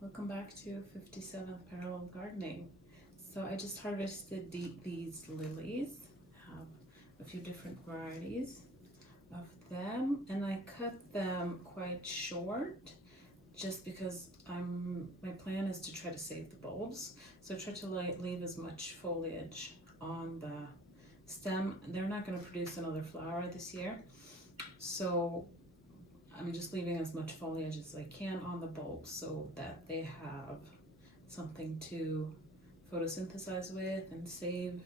Welcome back to 57th Parallel Gardening. So I just harvested these lilies. I have a few different varieties of them, and I cut them quite short just because my plan is to try to save the bulbs. So I try to leave as much foliage on the stem. They're not going to produce another flower this year, so I'm just leaving as much foliage as I can on the bulbs so that they have something to photosynthesize with and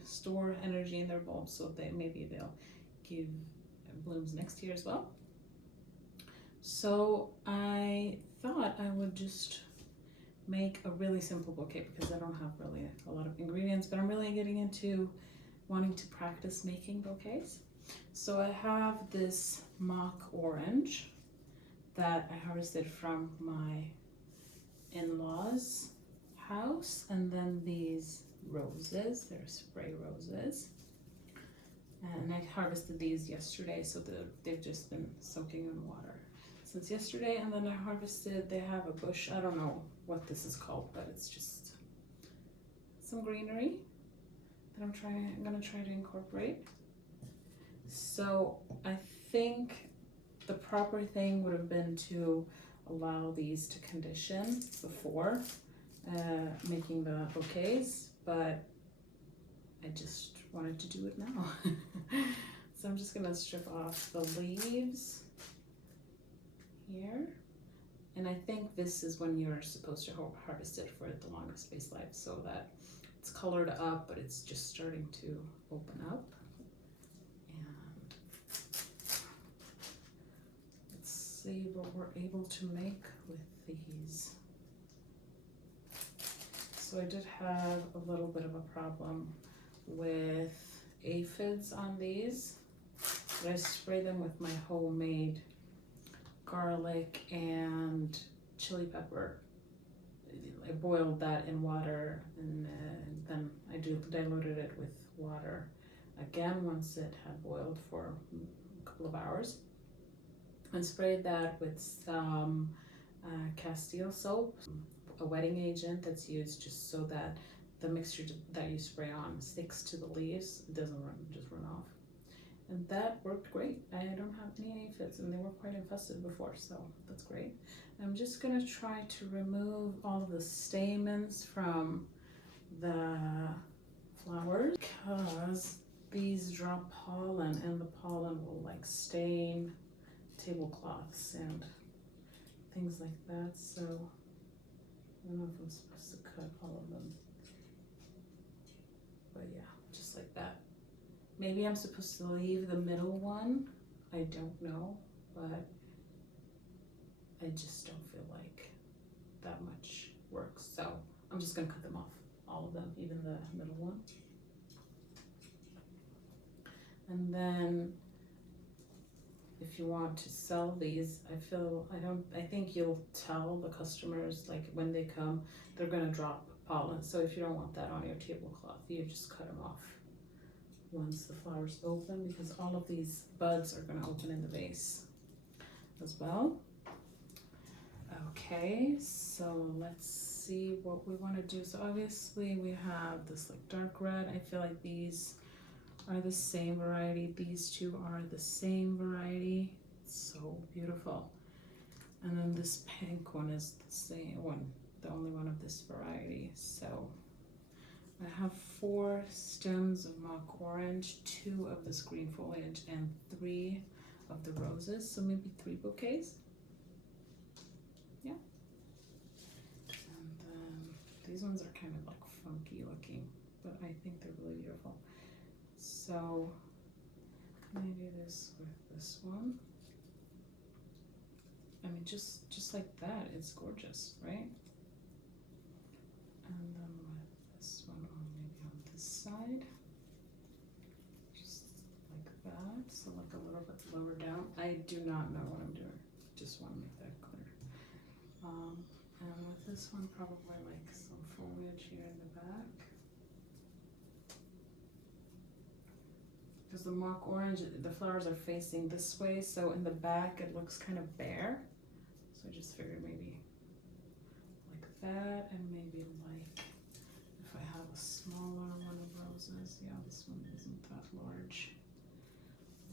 store energy in their bulbs, so that maybe they'll give blooms next year as well. So I thought I would just make a really simple bouquet because I don't have really a lot of ingredients, but I'm really getting into wanting to practice making bouquets. So I have this mock orange that I harvested from my in-laws house, and then these roses, they're spray roses, and I harvested these yesterday, so they've just been soaking in water since yesterday. And then I harvested, they have a bush, I don't know what this is called, but it's just some greenery that I'm gonna try to incorporate. So I think the proper thing would have been to allow these to condition before making the bouquets, but I just wanted to do it now. So I'm just gonna strip off the leaves here. And I think this is when you're supposed to harvest it for the longest space life, so that it's colored up, but it's just starting to open up. See what we're able to make with these. So I did have a little bit of a problem with aphids on these, but I spray them with my homemade garlic and chili pepper. I boiled that in water, and then I diluted it with water again once it had boiled for a couple of hours, and sprayed that with some Castile soap, a wetting agent that's used just so that the mixture that you spray on sticks to the leaves. It doesn't just run off. And that worked great. I don't have any aphids, and they were quite infested before, so that's great. I'm just gonna try to remove all of the stamens from the flowers because these drop pollen, and the pollen will like stain tablecloths and things like that. So I don't know if I'm supposed to cut all of them, but yeah, just like that. Maybe I'm supposed to leave the middle one, I don't know, but I just don't feel like that much works, so I'm just gonna cut them off, all of them, even the middle one. And then if you want to sell these, I think you'll tell the customers, like when they come, they're gonna drop pollen. So if you don't want that on your tablecloth, you just cut them off once the flowers open, because all of these buds are gonna open in the vase as well. Okay, so let's see what we wanna do. So obviously we have this like dark red. I feel like these are the same variety. These two are the same variety. It's so beautiful. And then this pink one is the same one, the only one of this variety. So I have 4 stems of mock orange, 2 of this green foliage, and 3 of the roses. So maybe 3 bouquets. Yeah. And then these ones are kind of like funky looking, but I think they're really beautiful. So maybe this with this one. I mean, just like that, it's gorgeous, right? And then with this one maybe on this side, just like that. So like a little bit lower down. I do not know what I'm doing. Just want to make that clear. And with this one, probably like some foliage here in the back. Because the mock orange, the flowers are facing this way, so in the back it looks kind of bare. So I just figured maybe like that, and maybe like if I have a smaller one of roses, yeah, this one isn't that large,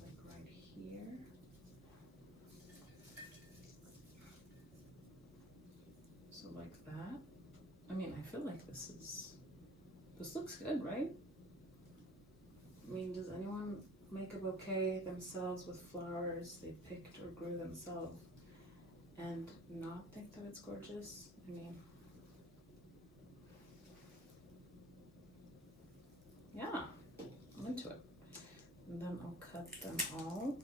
like right here. So like that. I mean, I feel like this looks good, right? I mean, does anyone make a bouquet themselves with flowers they picked or grew themselves and not think that it's gorgeous? I mean, yeah, I'm into it. And then I'll cut them all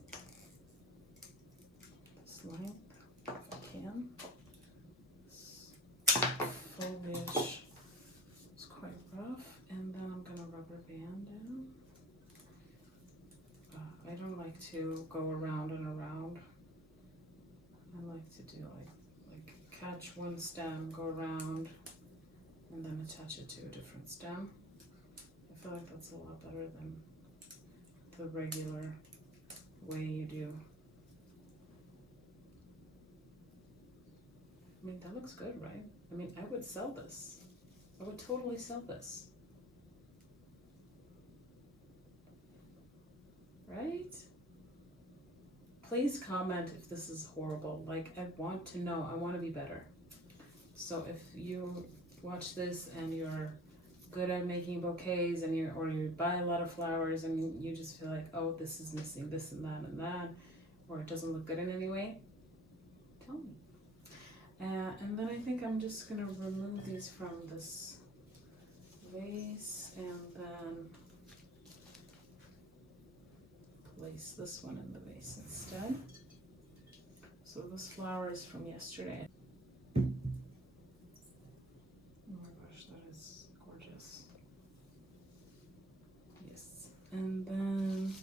this length if I can. This foliage is quite rough, and then I'm gonna rubber band down. I don't like to go around and around. I like to do like catch one stem, go around, and then attach it to a different stem. I feel like that's a lot better than the regular way you do. I mean, that looks good, right? I mean, I would sell this. I would totally sell this. Right? Please comment if this is horrible. Like, I want to know. I want to be better. So if you watch this and you're good at making bouquets, and you buy a lot of flowers and you just feel like, oh, this is missing this and that, or it doesn't look good in any way, tell me. And then I think I'm just gonna remove these from this vase and then place this one in the vase instead. So this flower is from yesterday. Oh my gosh, that is gorgeous. Yes. And then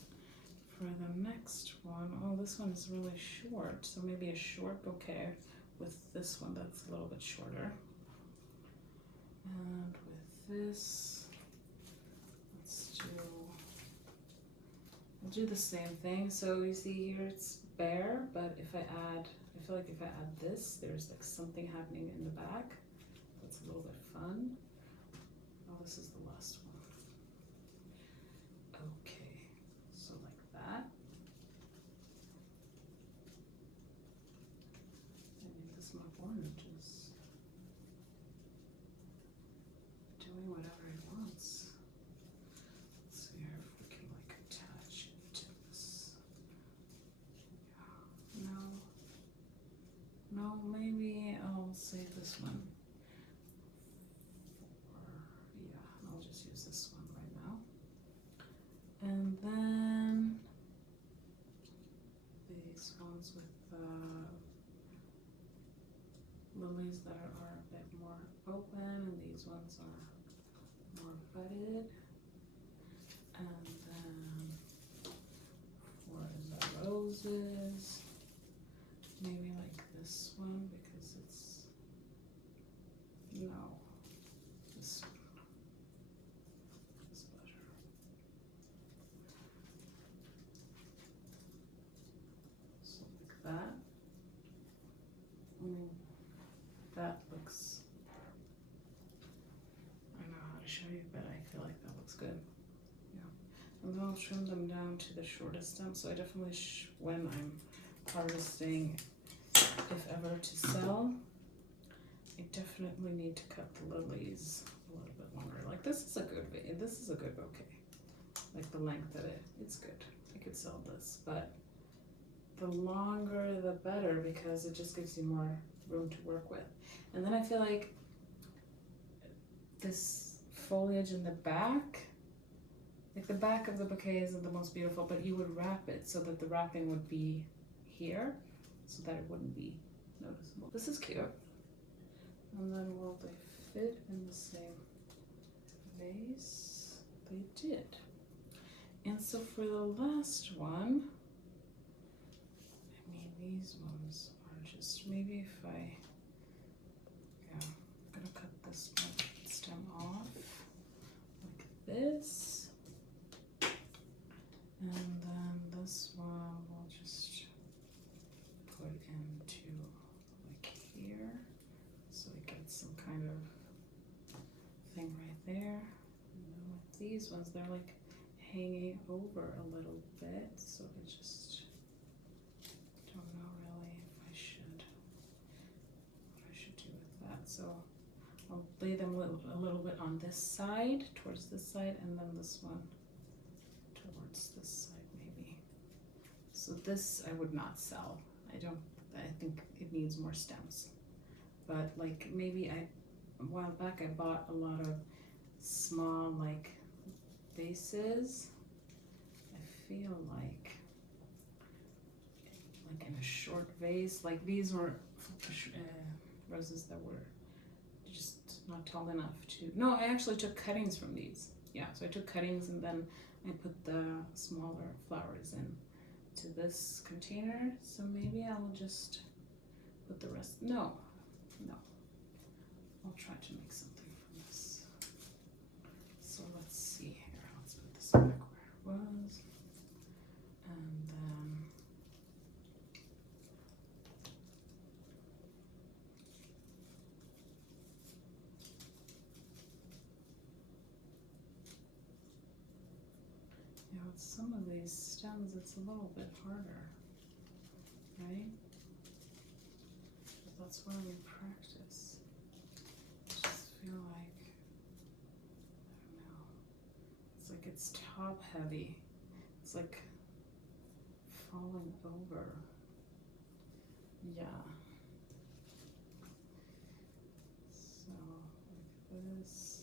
for the next one, oh, this one is really short, so maybe a short bouquet with this one that's a little bit shorter. And with this, we'll do the same thing. So you see here it's bare, but I feel like if I add this, there's like something happening in the back that's a little bit fun. Oh, this is the last one. Okay, so like that. I mean, this mop orange is doing whatever it wants. Let's see here if we can like attach it to this. Yeah. No, maybe I'll save this one. Yeah, I'll just use this one right now. And then these ones with lilies that are a bit more open, and these ones are more budded. And then for the roses, maybe like this one because it's, no, this one is better. So like that. That looks, I don't know how to show you, but I feel like that looks good. Yeah. And then I'll trim them down to the shortest stem. So I definitely, when I'm harvesting, if ever to sell, I definitely need to cut the lilies a little bit longer. Like this is a good bouquet. Like the length of it, it's good. I could sell this, but the longer the better because it just gives you more room to work with. And then I feel like this foliage in the back, like the back of the bouquet isn't the most beautiful, but you would wrap it so that the wrapping would be here so that it wouldn't be noticeable. This is cute. And then will they fit in the same vase? They did. And so for the last one, I mean, these ones are just, maybe if I'm gonna cut this one stem off like this. And then this one we'll just put into like here. So it gets some kind these ones, they're like hanging over a little bit, so I just don't know really if I should, what I should do with that. So I'll lay them a little bit on this side, towards this side, and then this one towards this side maybe. So this I would not sell. I think it needs more stems. But like maybe a while back I bought a lot of small like vases. I feel like in a short vase, like these were roses that were just not tall enough to, no, I actually took cuttings from these. Yeah, so I took cuttings and then I put the smaller flowers in to this container. So maybe I'll just put the rest, no, I'll try to make something from this. So let's see here, let's put this back where it was. And then yeah, with some of these stems it's a little bit harder, right? But that's why we practice. I just feel like, I don't know, it's like it's top heavy. It's like falling over. Yeah. So like this.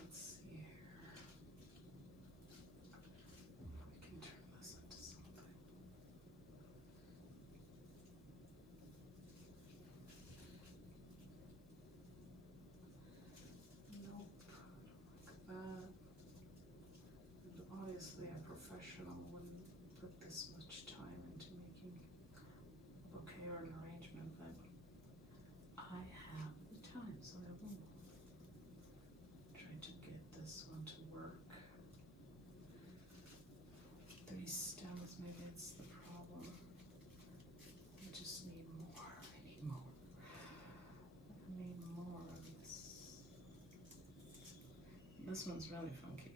Let's see here. We can turn this into something. Nope, I don't like that. And obviously a professional wouldn't put this much time into making a bouquet or an arrangement, but I have the time, so I will try to get this one to work. 3 stems, maybe it's the problem. I just need more. I need more. I need more of this. This one's really funky.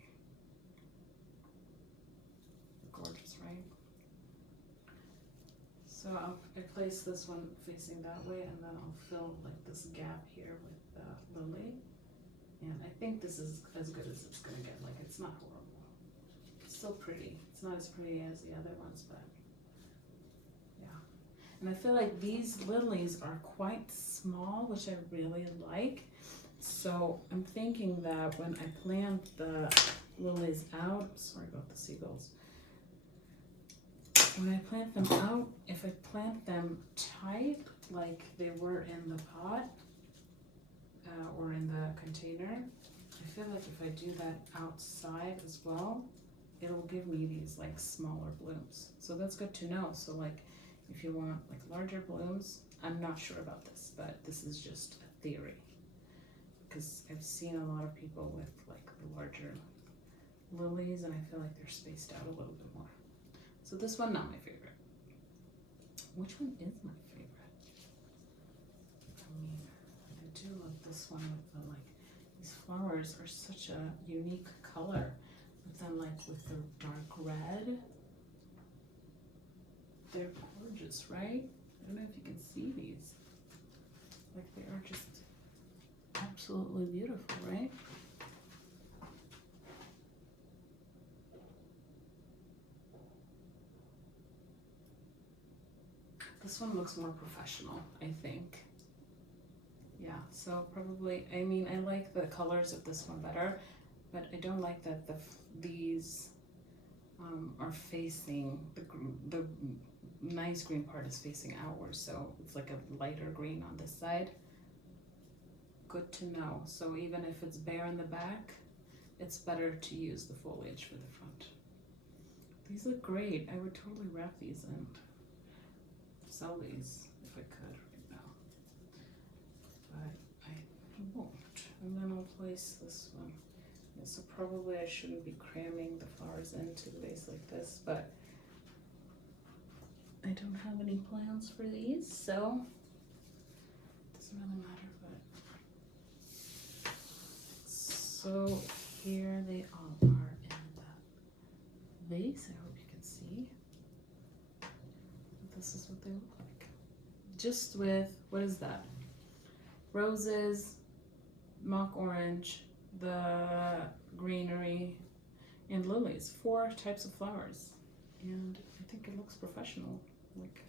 Gorgeous, right? So I place this one facing that way, and then I'll fill like this gap here with the lily. And I think this is as good as it's gonna get. Like, it's not horrible. It's still pretty. It's not as pretty as the other ones, but yeah. And I feel like these lilies are quite small, which I really like. So I'm thinking that when I plant the lilies out, sorry about the seagulls. When I plant them out, if I plant them tight, like they were in the pot or in the container, I feel like if I do that outside as well, it'll give me these like smaller blooms. So that's good to know. So like if you want like larger blooms, I'm not sure about this, but this is just a theory. Because I've seen a lot of people with like the larger lilies, and I feel like they're spaced out a little bit more. So this one, not my favorite. Which one is my favorite? I mean, I do love this one with the like, these flowers are such a unique color. But then like with the dark red, they're gorgeous, right? I don't know if you can see these. Like they are just absolutely beautiful, right? This one looks more professional, I think. Yeah, so probably, I mean, I like the colors of this one better, but I don't like that these are facing, the nice green part is facing outwards, so it's like a lighter green on this side. Good to know. So even if it's bare in the back, it's better to use the foliage for the front. These look great. I would totally wrap these and sell these if I could right now, but I won't. And then I'll place this one. Yeah, so probably I shouldn't be cramming the flowers into the vase like this, but I don't have any plans for these, so it doesn't really matter. But So here they all are in the vase. I hope you can see. This is what they look like. Just with, what is that? Roses, mock orange, the greenery, and lilies. 4 types of flowers. And I think it looks professional. Like,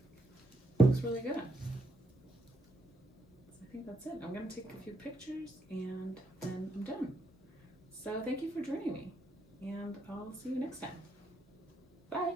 looks really good. So I think that's it. I'm gonna take a few pictures and then I'm done. So thank you for joining me, and I'll see you next time. Bye.